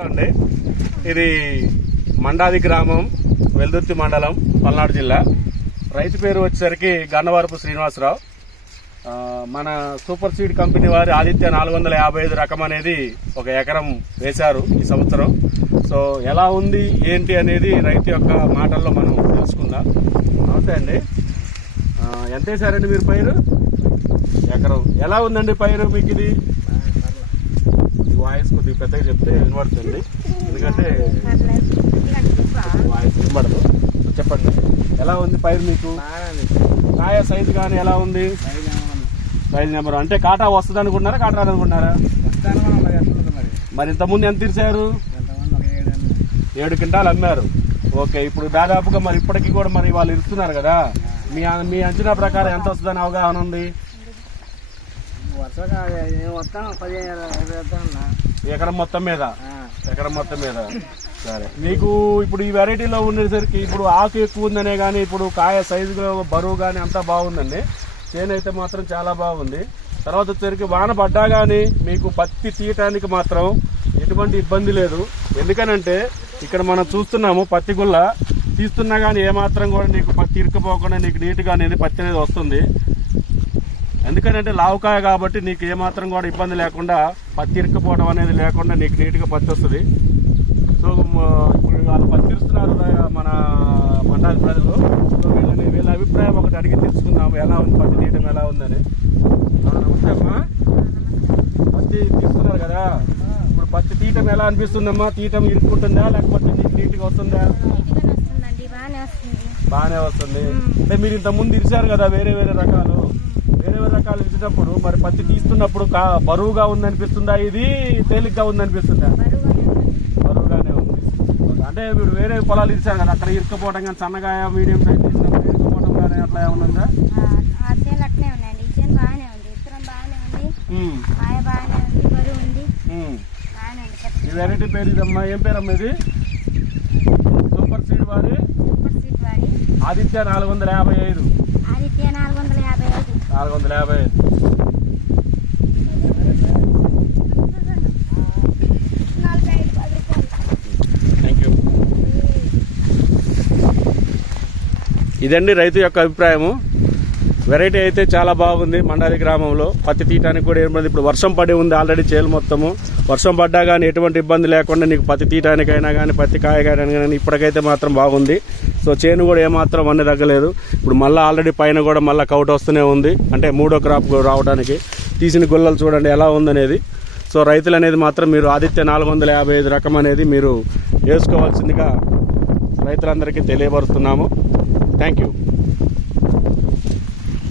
అండి ఇది మండాది గ్రామం, వెల్దుర్తి మండలం, పల్నాడు జిల్లా. రైతు పేరు వచ్చేసరికి గన్నవరపు శ్రీనివాసరావు. మన సూపర్ సీడ్ కంపెనీ వారి ఆదిత్య 455 రకం అనేది 1 ఎకరం వేశారు ఈ సంవత్సరం. సో ఎలా ఉంది ఏంటి అనేది రైతు యొక్క మాటల్లో మనం తెలుసుకుందాం. నమస్తే అండి, ఎంత వేశారండి మీరు పైరు? ఎకరం. ఎలా ఉందండి పైరు మీకు? ఇది వాయిస్ కొద్దిగా పెద్దగా చెప్తే వినబడుతుంది, ఎందుకంటే వాయిస్ వినబడదు. చెప్పండి, ఎలా ఉంది పైరు మీకు? కాయ సైజు కానీ ఎలా ఉంది? సైజు నెంబర్ అంటే కాటా వస్తుంది అనుకుంటున్నారా, కాటా రాదనుకుంటున్నారా? మరి ఇంతకుముందు ఎంత తీర్చారు? 7 క్వింటాలు అమ్మారు. ఓకే, ఇప్పుడు దాదాపుగా మరి ఇప్పటికీ కూడా మరి వాళ్ళు ఇస్తున్నారు కదా, మీ అంచనా ప్రకారం ఎంత వస్తుందని అవగాహన ఉంది? ఎకరం మొత్తం మీద. ఎకరం మొత్తం మీద. సరే, మీకు ఇప్పుడు ఈ వెరైటీలో ఉండేసరికి ఇప్పుడు ఆకు ఎక్కువ ఉందనే కానీ ఇప్పుడు కాయ సైజు బరువు కానీ అంతా బాగుందండి. చేను అయితే మాత్రం చాలా బాగుంది. తర్వాత వచ్చేసరికి వాన పడ్డా కానీ మీకు పత్తి తీయటానికి మాత్రం ఎటువంటి ఇబ్బంది లేదు. ఎందుకనంటే ఇక్కడ మనం చూస్తున్నాము పత్తి గుల్ల తీస్తున్నా కానీ ఏమాత్రం కూడా నీకు పత్తి ఇరుక్కుపోకుండా నీకు నీట్గా అనేది పత్తి అనేది వస్తుంది. ఎందుకంటే లావుకాయ కాబట్టి నీకు ఏమాత్రం కూడా ఇబ్బంది లేకుండా పత్తి ఇరుక్కుపోవడం అనేది లేకుండా నీకు నీట్గా పత్తి వస్తుంది. సో ఇప్పుడు వాళ్ళు పత్తి ఇస్తున్నారు మన మండలి ప్రజలు. సో వీళ్ళ అభిప్రాయం ఒకటి అడిగి తెలుసుకుందాము, ఎలా ఉంది పత్తి తీయటం ఎలా ఉందని. నమస్తే అమ్మా, పత్తి తీస్తున్నారు కదా, ఇప్పుడు పత్తి తీయటం ఎలా అనిపిస్తుందమ్మా? తీయటం ఇరుక్కుంటుందా లేకపోతే నీకు నీట్గా వస్తుందా? బాగానే వస్తుంది. అంటే మీరు ఇంత ముందు ఇరిచారు కదా వేరే వేరే రకాలు ఇచ్చినప్పుడు మరి పత్తి తీస్తున్నప్పుడు బరువుగా ఉందనిపిస్తుందా, ఇది తేలిగ్గా ఉందనిపిస్తుందా? బరువుగానే ఉంది. అంటే మీరు వేరే పొలాలు ఇచ్చారు కదా, అక్కడ ఇరుక్కుపోవడం కానీ సన్నగా మీడియం సైజ్ తీసినప్పుడు ఇరుక్కుపోవడం కానీ అట్లా ఏమన్నా? ఈ వెరైటీ పేరు ఇదమ్మా, ఏం పేరమ్మా ఇది? సూపర్ సీడ్ వారి ఆదిత్య 455. 455. Thank you. ఇదండి రైతు యొక్క అభిప్రాయము. వెరైటీ అయితే చాలా బాగుంది. మండాది గ్రామంలో పత్తి తీయటానికి కూడా ఏమైంది, ఇప్పుడు వర్షం పడి ఉంది ఆల్రెడీ చేలు మొత్తము. వర్షం పడ్డా కానీ ఎటువంటి ఇబ్బంది లేకుండా నీకు పత్తి తీయటానికైనా కానీ పత్తి కాయగాయడానికి కానీ ఇప్పటికైతే మాత్రం బాగుంది. సో చేను కూడా ఏమాత్రం అన్ని తగ్గలేదు. ఇప్పుడు మళ్ళీ ఆల్రెడీ పైన కూడా మళ్ళీ కౌట్ వస్తూనే ఉంది, అంటే 3వ క్రాప్ రావడానికి. తీసిన గుల్లలు చూడండి ఎలా ఉందనేది. సో రైతులు అనేది మాత్రం మీరు ఆదిత్య 455 రకం అనేది మీరు వేసుకోవాల్సిందిగా రైతులందరికీ తెలియపరుస్తున్నాము. Thank you.